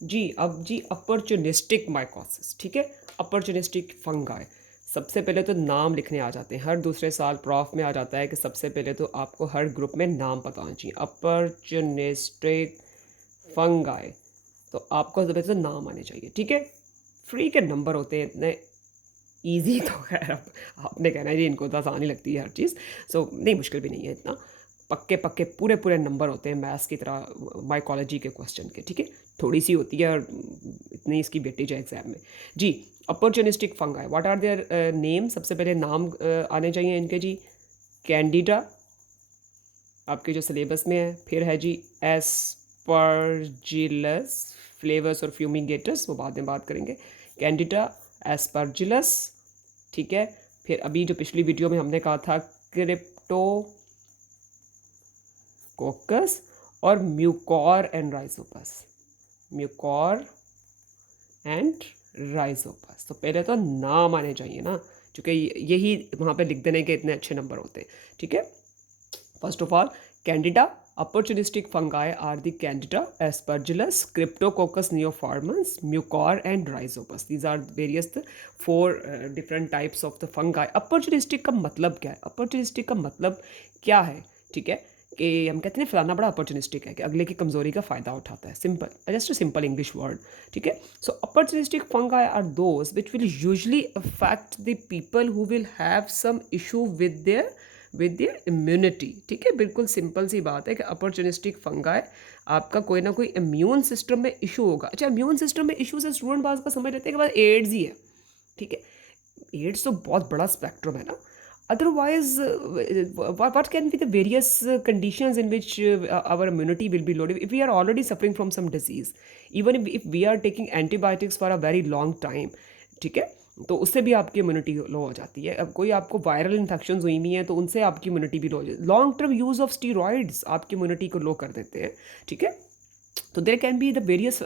जी अब जी opportunistic mycosis, ठीक है, अपॉर्चुनिस्टिक फंगाई। सबसे पहले तो नाम लिखने आ जाते हैं, हर दूसरे साल प्रॉफ में आ जाता है कि सबसे पहले तो आपको हर ग्रुप में नाम पता होना चाहिए। अपॉर्चुनिस्टिक फंगाई, तो आपको सबसे पहले तो नाम आने चाहिए, ठीक है। फ्री के नंबर होते हैं इतने ईजी, तो खैर अब आपने कहना है जी इनको तो आसान ही लगती है हर चीज़, सो नहीं, मुश्किल भी नहीं है इतना। पक्के पक्के पूरे पूरे नंबर होते हैं मैथ्स की तरह, माइकोलॉजी के क्वेश्चन के, ठीक है। थोड़ी सी होती है और इतनी इसकी बेटी जाए एग्जाम में। जी opportunistic fungi, what are their name, सबसे पहले नाम आने चाहिए इनके जी। कैंडिडा आपके जो सिलेबस में है, फिर है जी एस्परजिलस, फ्लेवर्स और फ्यूमिगेटर्स, वो बाद में बात करेंगे। कैंडिडा, एस्परजिलस, ठीक है। फिर अभी जो पिछली वीडियो में हमने कहा था क्रिप्टोकोकस और Mucor and Rhizopus, Mucor and Rhizopus. तो पहले तो नाम आने चाहिए ना, क्योंकि यही वहाँ पे लिख देने के इतने अच्छे नंबर होते हैं, ठीक है। First of all, Candida, opportunistic fungi are the Candida, Aspergillus, Cryptococcus neoformans, Mucor, and Rhizopus. These are various four different types of the fungi. Opportunistic का मतलब क्या है? Opportunistic का मतलब क्या है? ठीक है, कि हम कहते हैं फलाना बड़ा अपॉर्चुनिस्टिक है, कि अगले की कमजोरी का फ़ायदा उठाता है। Simple, just a simple English word, ठीक है। So opportunistic fungi are those which will usually affect the people who will have some issue with their immunity, ठीक है। बिल्कुल सिंपल सी बात है कि अपॉर्चुनिस्टिक फंगाई, आपका कोई ना कोई इम्यून सिस्टम में इशू होगा। अच्छा, इम्यून सिस्टम में इशू से स्टूडेंट बात का समझ लेते हैं कि बस एड्स ही है, ठीक है। एड्स तो बहुत बड़ा स्पेक्ट्रम है ना। Otherwise, what can be the various conditions in which our immunity will be loaded if we are already suffering from some disease, even if we are taking antibiotics for a very long time, ठीक है। तो उससे भी आपकी immunity low हो जाती है। अब कोई आपको वायरल इन्फेक्शन हुई हुई हैं तो उनसे आपकी इम्यूनिटी भी लो हो जाती है। Long term use of steroids आपकी इम्यूनिटी को लो कर देते हैं, ठीक है। तो there can be the various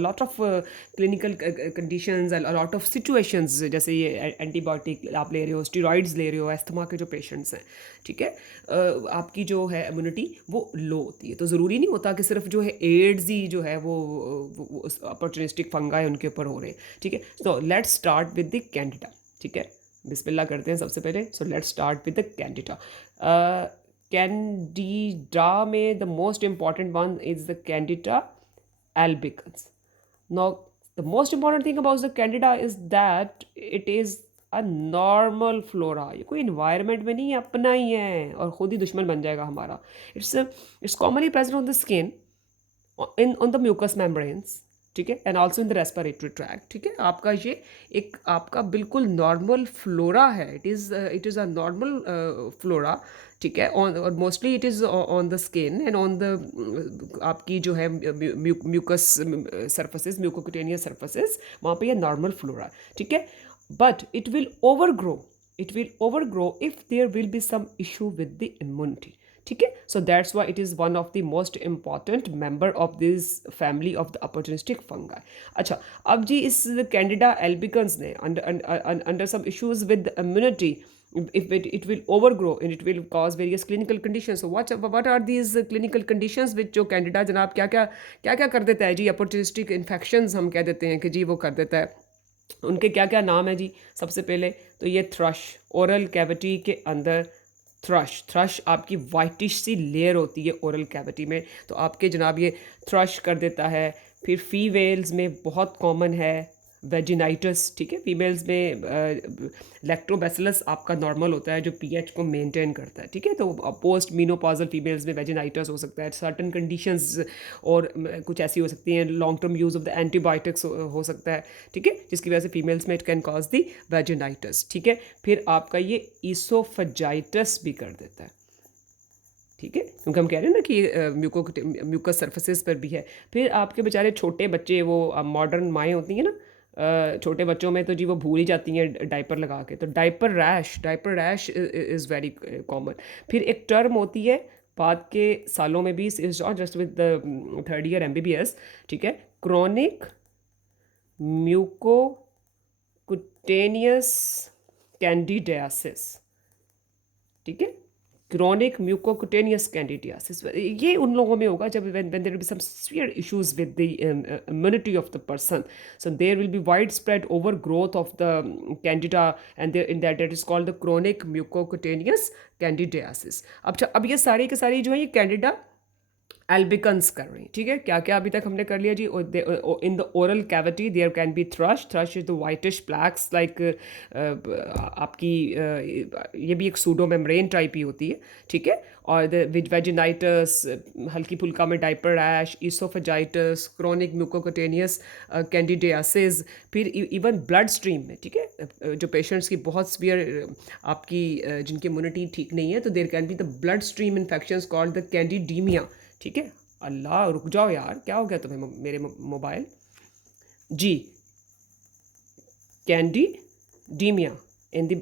lot of clinical conditions, lot of situations, जैसे ये एंटीबायोटिक आप ले रहे हो, स्टीरॉइड्स ले रहे हो, अस्थमा के जो पेशेंट्स हैं, ठीक है। आपकी जो है इम्यूनिटी वो लो होती है। तो ज़रूरी नहीं होता कि सिर्फ जो है एड्स ही जो है वो अपॉर्चुनिस्टिक फंगाई उनके ऊपर हो रहे हैं, ठीक है। So let's start with the candida, ठीक है। बिस्मिल्लाह करते हैं सबसे पहले। So let's start with the Candida. Candida में the most important one is the Candida albicans. Now, the most important thing about the Candida is that it is a normal flora. ये कोई environment में नहीं है, अपना ही है और खुद ही दुश्मन बन जाएगा हमारा। It's commonly present on the skin, in on the mucous membranes, ठीक है, and also in the respiratory tract, ठीक है। आपका ये एक आपका बिल्कुल नॉर्मल फ्लोरा है। It is a normal flora, ठीक है। ऑन और mostly it is on the skin and on the आपकी जो है म्यूकस सर्फेसिस, म्यूकोक्यूटेनियस सर्फेसिस, वहाँ पे ये नॉर्मल फ्लोरा, ठीक है। But it will overgrow if there will be some issue with the immunity, ठीक है। So that's why it is one of the most important member of this family of the opportunistic fungi. अच्छा, अब जी इस Candida albicans ने under some issues with immunity, if it will overgrow and it will cause various clinical conditions. So what are these clinical conditions which जो Candida जनाब क्या क्या कर देता है जी, अपॉर्चुनिस्टिक इन्फेक्शंस हम कह देते हैं कि जी वो कर देता है। उनके क्या क्या नाम है जी। सबसे पहले तो ये थ्रश, ओरल कैविटी के अंदर थ्रश आपकी वाइटिश सी लेयर होती है ओरल कैविटी में, तो आपके जनाब ये थ्रश कर देता है। फिर फीमेल्स में बहुत कॉमन है वेजिनाइटस, ठीक है। फीमेल्स में लैक्टोबैसिलस आपका नॉर्मल होता है जो पीएच को मेंटेन करता है, ठीक है। तो पोस्ट मीनोपॉजल फीमेल्स में वेजिनाइटस हो सकता है, सर्टन कंडीशंस और कुछ ऐसी हो सकती हैं, long term use of the antibiotics हो सकता है, ठीक है, जिसकी वजह से फीमेल्स में इट कैन कॉज दी वेजिनाइटस, ठीक है। फिर आपका ये ईसोफेजाइटस भी कर देता है, ठीक है, क्योंकि हम कह रहे हैं ना कि म्यूकस सर्फेसिस पर भी है। फिर आपके बेचारे छोटे बच्चे, वो मॉडर्न माएँ होती हैं ना, छोटे बच्चों में तो जी वो भूल ही जाती हैं डाइपर लगा के, तो diaper rash is very common. फिर एक टर्म होती है बाद के सालों में भी, is not just with the third year MBBS, ठीक है, क्रॉनिक म्यूकोकुटेनियस कैंडिडियासिस, ठीक है। chronic mucocutaneous candidiasis, ये उन लोगों में होगा जब when there will be some severe issues with the immunity of the person, so there will be widespread overgrowth of the candida, and there in that is called the chronic mucocutaneous candidiasis. अब ये सारी की सारी जो है ये candida albicans कर रही, ठीक है। क्या क्या अभी तक हमने कर लिया जी। In the oral cavity there can be thrush, thrush is the whitish plaques like आपकी ये भी एक सूडो मेम्ब्रेन टाइप ही होती है, ठीक है। और द वेजिनाइटस, हल्की फुल्का में diaper rash, oesophagitis, chronic mucocutaneous candidiasis, फिर इवन ब्लड स्ट्रीम में, ठीक है, जो पेशेंट्स की बहुत सीवियर आपकी जिनकी इम्यूनिटी ठीक नहीं है, तो there can be the blood stream infections called the candidaemia, ठीक है। अल्लाह रुक जाओ यार, क्या हो गया तुम्हें मेरे मोबाइल जी। Candidaemia in the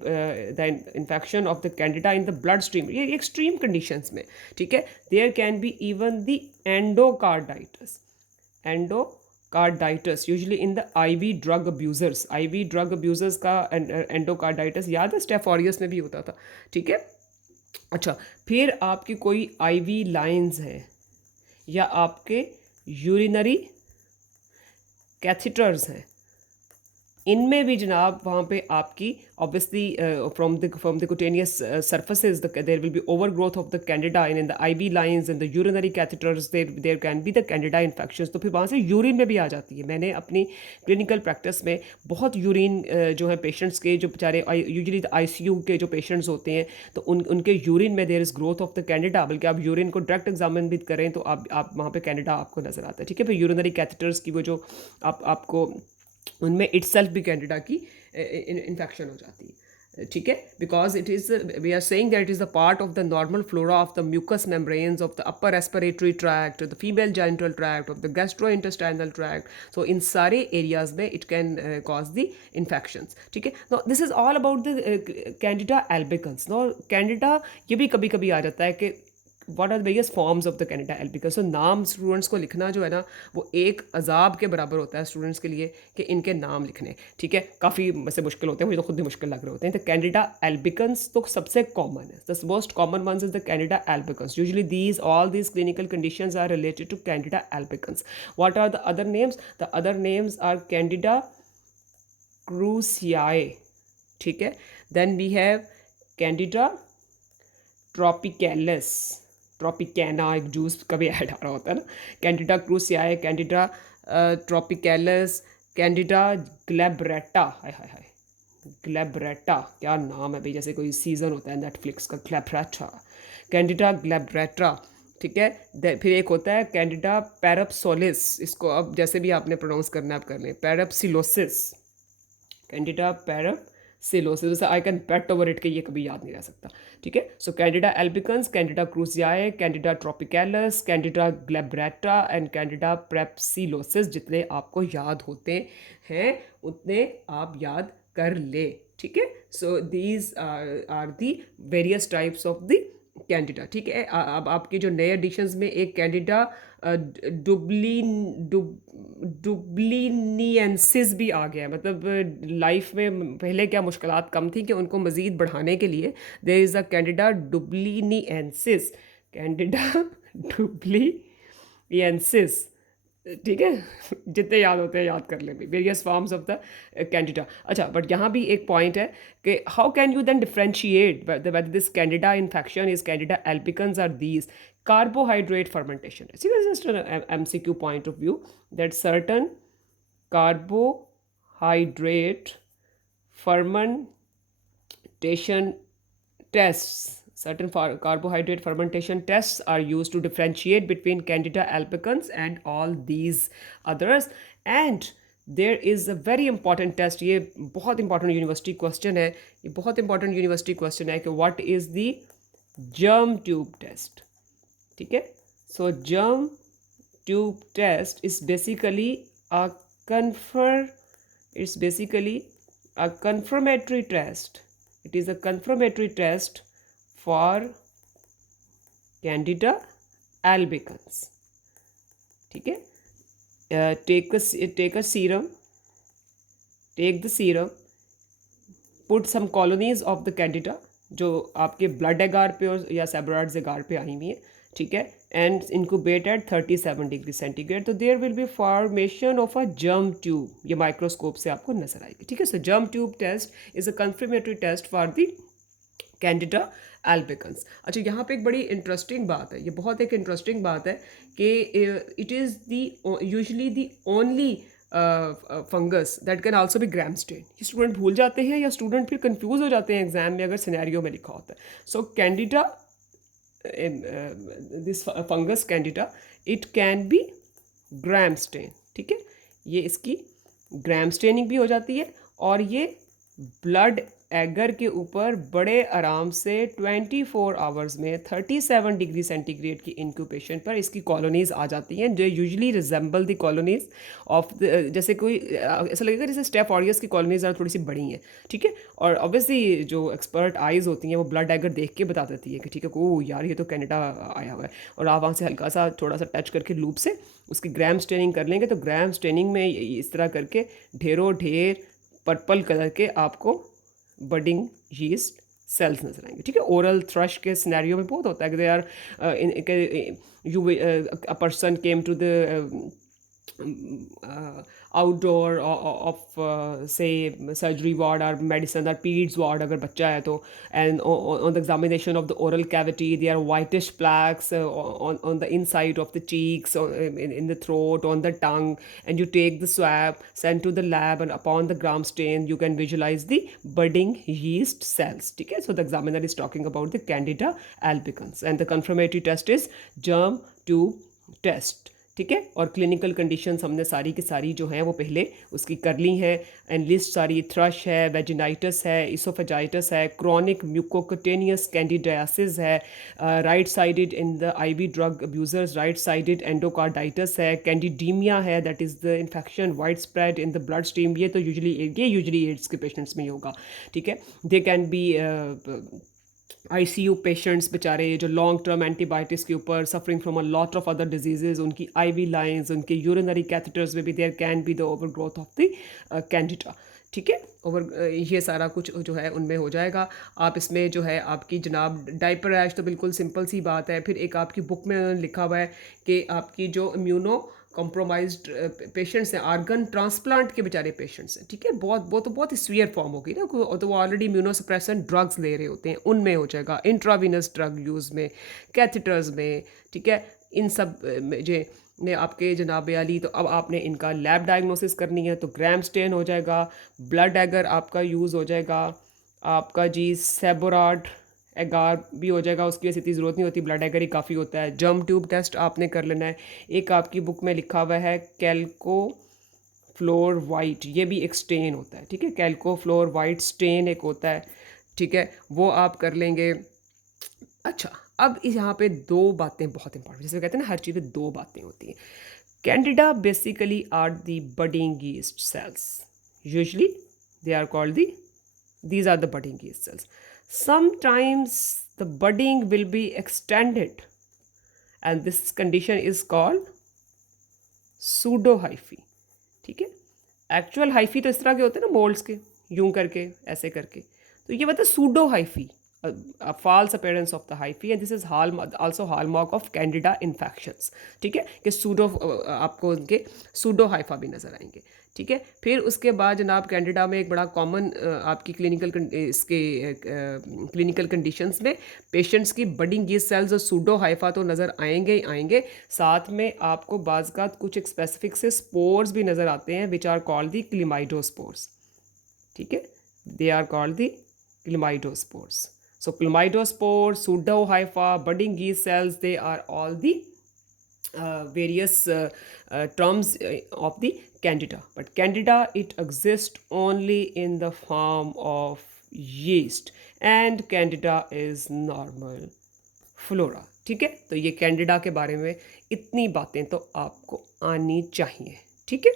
infection of the Candida in the blood stream, ये एक्सट्रीम कंडीशंस में, ठीक है। There can be even the endocarditis, endocarditis usually in the IV drug abusers, IV drug abusers का एंडोकार्डाइटिस याद है, staph aureus में भी होता था, ठीक है। अच्छा, फिर आपकी कोई आईवी लाइंस है या आपके यूरिनरी कैथेटर्स हैं, इनमें भी जनाब वहाँ पे आपकी obviously from the cutaneous surfaces there will be over growth of the Candida in the IV lines in the urinary catheters, there can be the candida infections. तो फिर वहाँ से यूरिन में भी आ जाती है। मैंने अपनी क्लिनिकल प्रैक्टिस में बहुत यूरिन जो है पेशेंट्स के, जो बेचारे यूजुअली आईसीयू के जो पेशेंट्स होते हैं, तो उनके यूरिन में there is growth of the candida. बल्कि आप यूरिन को डायरेक्ट एग्जामिन भी करें तो आप वहाँ पे कैंडिडा आपको नज़र आता है, ठीक है। फिर यूरिनरी कैथेटर्स की वो जो आपको उनमें इटसेल्फ भी कैंडिडा की इन्फेक्शन हो जाती है, ठीक है। Because it is, we are saying that it is the part of the normal flora of the mucous membranes of the upper respiratory tract, the female genital tract, of the gastrointestinal tract. So इन सारे areas में it can cause the infections, ठीक है। No this is all about the Candida albicans. No Candida ये भी कभी कभी आ जाता है कि what are the various forms of the Candida albicans. So नाम स्टूडेंट्स को लिखना जो है ना, वो एक अजाब के बराबर होता है स्टूडेंट्स के लिए कि इनके नाम लिखने, ठीक है। काफ़ी वैसे मुश्किल होते हैं, मुझे तो खुद भी मुश्किल लग रहे होते हैं। तो कैंडिडा एल्बिकन्स तो सबसे कॉमन है, the most common ones is the Candida albicans. Usually all these clinical conditions are related to Candida albicans. What are the other names? The other names are Candida krusei, ठीक है। Then we have Candida tropicalis, Tropicana एक juice का भी add आ रहा होता है ना। Candida krusei, Candida tropicalis, Candida ग्लैब्रेटा, हाय हाय हाय, ग्लैब्रेटा क्या नाम है भाई, जैसे कोई सीज़न होता है नेटफ्लिक्स का, ग्लैब्रेटा, कैंडिडा ग्लैब्रेटा, ठीक है। फिर एक होता है कैंडिडा पैराप्सोलिस, इसको अब जैसे भी आपने प्रोनाउंस करना है आप कर लें, पैराप्सिलोसिस, कैंडिडा पैराप्सिलोसिस, जैसे I can bet over it कि ये कभी याद नहीं रह सकता, ठीक है। So Candida albicans, Candida krusei, Candida tropicalis, Candida glabrata and Candida parapsilosis, जितने आपको याद होते हैं उतने आप याद कर ले, ठीक है। So these are the various types of the candida, ठीक है। अब आपके जो नए एडिशंस में एक कैंडिडा डुब्लिनियंसिस भी आ गया है। मतलब लाइफ में पहले क्या मुश्किलात कम थी कि उनको मज़ीद बढ़ाने के लिए there is a Candida dubliniensis, Candida dubliniensis, ठीक है। जितने याद होते हैं याद कर लें, various forms of the Candida. अच्छा, बट यहाँ भी एक पॉइंट है कि how can you then differentiate whether this Candida infection is Candida albicans or these carbohydrate fermentation. See, this is just an MCQ point of view that certain carbohydrate fermentation carbohydrate fermentation tests are used to differentiate between Candida albicans and all these others. And there is a very important test, ये बहुत important university question है, ये बहुत important university question है कि what is the germ tube test, ठीक है। सो germ tube test is basically a confirmatory test. It is a confirmatory test for Candida albicans, ठीक है। take the serum, put some colonies of the Candida, जो आपके blood एगार पे और या सेबराइड्स एगार पे आई हुई हैं, ठीक है, and incubate at 37 degree centigrade, तो there will be formation of a germ tube, ये माइक्रोस्कोप से आपको नजर आएगी, ठीक है। So germ tube test is a confirmatory test for the Candida albicans. अच्छा, यहाँ पे एक बड़ी इंटरेस्टिंग बात है, ये बहुत एक इंटरेस्टिंग बात है कि it is the usually the only fungus that can also be gram stain. ये स्टूडेंट भूल जाते हैं या स्टूडेंट फिर कंफ्यूज हो जाते हैं एग्जाम में अगर सिनेरियो में लिखा होता है। So Candida, this fungus Candida, it can be gram stain, ठीक है, ये इसकी ग्राम स्टेनिंग भी हो जाती है और ये ब्लड एगर के ऊपर बड़े आराम से 24 आवर्स में 37 डिग्री सेंटीग्रेड की इंक्यूबेशन पर इसकी कॉलोनीज आ जाती हैं, जो usually resemble the colonies of the, जैसे कोई ऐसा लगेगा जैसे स्टेफ ऑरियस की कॉलोनीज ज़रा थोड़ी सी बड़ी हैं, ठीक है। और ऑब्वियसली जो एक्सपर्ट आइज़ होती हैं वो ब्लड एगर देख के बता देती है कि ठीक है, ओ यार ये तो कनाडा आया हुआ है, और आप वहाँ से हल्का सा थोड़ा सा टच करके लूप से उसकी ग्राम स्टेनिंग कर लेंगे, तो ग्राम स्टेनिंग में इस तरह करके ढेरों ढेर पर्पल कलर के आपको बडिंग यीस्ट सेल्स नजर आएंगे, ठीक है। ओरल थ्रश के सिनेरियो में बहुत होता है कि they are you a person came to the outdoor of से सर्जरी वार्ड और मेडिसिन और पीड्स वार्ड अगर बच्चा है तो, and on the examination of the oral cavity they are whitish plaques on the inside of the cheeks, in the throat, on the tongue, and you take the swab, send to the lab, and upon the gram stain you can visualize the budding yeast cells, ठीक है। So the examiner is talking about the Candida albicans and the confirmatory test is germ tube test, ठीक है। और clinical conditions हमने सारी की सारी जो हैं वो पहले उसकी कर ली हैं, एंड लिस्ट सारी थ्रश है, वेजिनाइटिस है, इसोफेजाइटिस है, क्रॉनिक म्यूकोकटेनियस कैंडिडियासिस है, right sided in the IV drug abusers right sided endocarditis है, कैंडिडीमिया है, that is the infection wide spread in the blood stream, ये तो यूजली एड्स के पेशेंट्स में ही होगा, ठीक है। They can be ICU patients बेचारे जो लॉन्ग टर्म एंटीबायोटिक्स के ऊपर suffering from a lot of other diseases, उनकी आईवी लाइंस, उनके यूरिनरी कैथेटर्स में भी there can be the over growth of the candida, ठीक है। ओवर ये सारा कुछ जो है उनमें हो जाएगा। आप इसमें जो है आपकी जनाब डायपर रैश तो बिल्कुल सिंपल सी बात है, फिर एक आपकी बुक में लिखा हुआ है कि आपकी जो इम्यूनो कॉम्प्रोमाइज्ड पेशेंट्स हैं, आर्गन ट्रांसप्लांट के बेचारे पेशेंट्स हैं, ठीक है, बहुत ही सीवियर फॉर्म होगी ना, तो वो ऑलरेडी इम्यूनोसप्रेसेंट ड्रग्स ले रहे होते हैं, उनमें हो जाएगा, इंट्रावीनस ड्रग यूज़ में, कैथेटर्स में, ठीक है, इन सब में आपके जनाब आली। तो अब आपने इनका लैब डायग्नोसिस करनी है, तो ग्राम स्टेन हो जाएगा, ब्लड एगर आपका यूज़ हो जाएगा, आपका जी सेबोराड एगार भी हो जाएगा, उसकी वैसे इतनी ज़रूरत नहीं होती, ब्लड एगर ही काफ़ी होता है। जर्म ट्यूब टेस्ट आपने कर लेना है, एक आपकी बुक में लिखा हुआ है कैल्को फ्लोर वाइट, ये भी एक स्टेन होता है, ठीक है, कैल्को फ्लोर वाइट स्टेन एक होता है, ठीक है, वो आप कर लेंगे। अच्छा, अब इस यहाँ पे दो बातें बहुत इंपॉर्टेंट, जैसे कहते हैं ना हर चीज़ में दो बातें होती हैं। Candida basically are the budding yeast cells, usually they are called the, these are the budding yeast cells. Sometimes the budding will be extended and this condition is called pseudo hyphae, ठीक है। Actual hyphae तो इस तरह के होते हैं ना, moulds के यूं करके ऐसे करके, तो ये मतलब pseudo hyphae, false appearance of the hyphae, and this is also hallmark of candida infections, ठीक है, कि सूडो आपको उनके सूडो हाइफा भी नजर आएंगे, ठीक है। फिर उसके बाद जनाब कैंडिडा में एक बड़ा कॉमन आपकी क्लिनिकल कंडीशंस में पेशेंट्स की बडिंग यीस्ट सेल्स और सूडो हाइफा तो नज़र आएंगे ही आएंगे, साथ में आपको बाज़ात कुछ एक स्पेसिफिक से स्पोर्स भी नज़र आते हैं which are called the chlamydospores, ठीक है, they are called the chlamydospores. So chlamydospores, pseudohypha, budding yeast cells, they are all the various terms of the candida. But candida, it exists only in the form of yeast and candida is normal flora, ठीक है। तो ये Candida के बारे में इतनी बातें तो आपको आनी चाहिए, ठीक है।